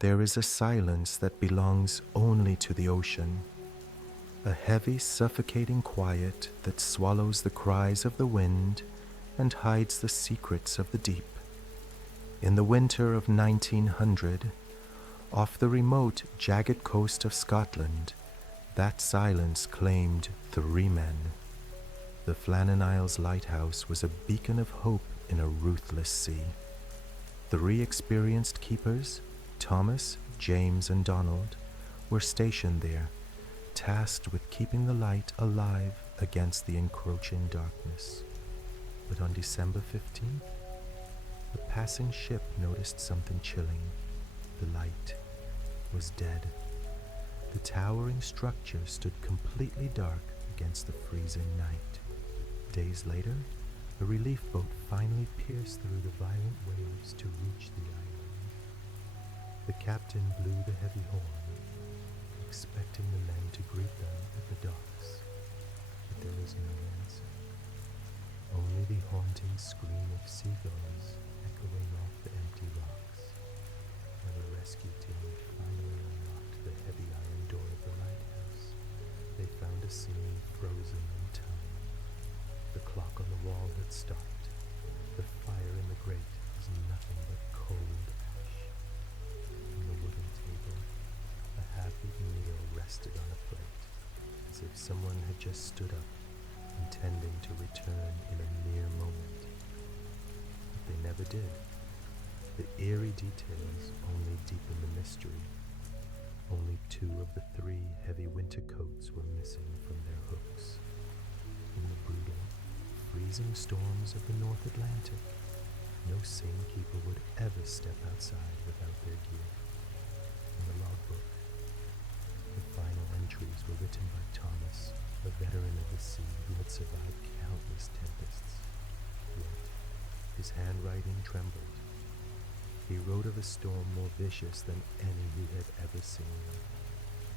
There is a silence that belongs only to the ocean, a heavy, suffocating quiet that swallows the cries of the wind and hides the secrets of the deep. In the winter of 1900, off the remote, jagged coast of Scotland, that silence claimed 3 men. The Flannan Isles lighthouse was a beacon of hope in a ruthless sea. 3 experienced keepers, Thomas, James, and Donald, were stationed there, tasked with keeping the light alive against the encroaching darkness. But on December 15th, a passing ship noticed something chilling. The light was dead. The towering structure stood completely dark against the freezing night. Days later, a relief boat finally pierced through the violent waves to reach the island. The captain blew the heavy horn, expecting the men to greet them at the docks, but there was no answer. Only the haunting scream of seagulls echoing off the empty rocks. When the rescue team finally unlocked the heavy iron door of the lighthouse, they found a scene frozen in time. The clock on the wall had stopped. The fire in the grate was nothing but cold ash. On the wooden table, a half-eaten meal rested on a plate, as if someone had just stood up, intending to return in a mere moment. But they never did. The eerie details only deepened the mystery. Only 2 of the 3 heavy winter coats were missing from their hooks. In the brutal, freezing storms of the North Atlantic, no sane keeper would ever step outside without their gear. In the logbook, the final entries were written by Thomas, a veteran of the sea who had survived countless tempests. Yet, his handwriting trembled. He wrote of a storm more vicious than any he had ever seen.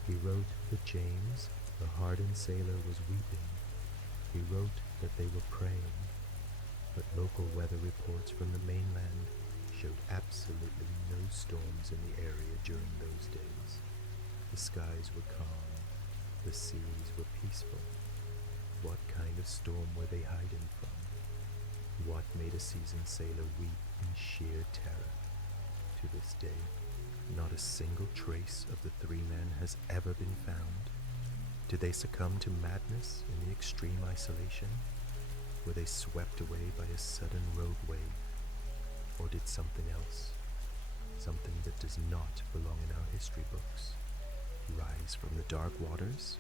He wrote that James, the hardened sailor, was weeping. He wrote that they were praying, but local weather reports from the mainland showed absolutely no storms in the area during those days. The skies were calm, the seas were peaceful. What kind of storm were they hiding from? What made a seasoned sailor weep in sheer terror? To this day, not a single trace of the 3 men has ever been found. Did they succumb to madness in the extreme isolation? Were they swept away by a sudden rogue wave? Or did something else, something that does not belong in our history books, rise from the dark waters?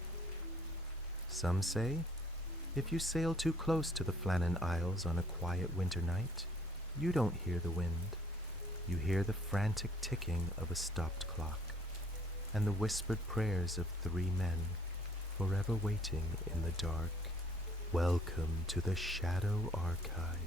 Some say, if you sail too close to the Flannan Isles on a quiet winter night, you don't hear the wind. You hear the frantic ticking of a stopped clock, and the whispered prayers of 3 men, forever waiting in the dark. Welcome to the Shadow Archive.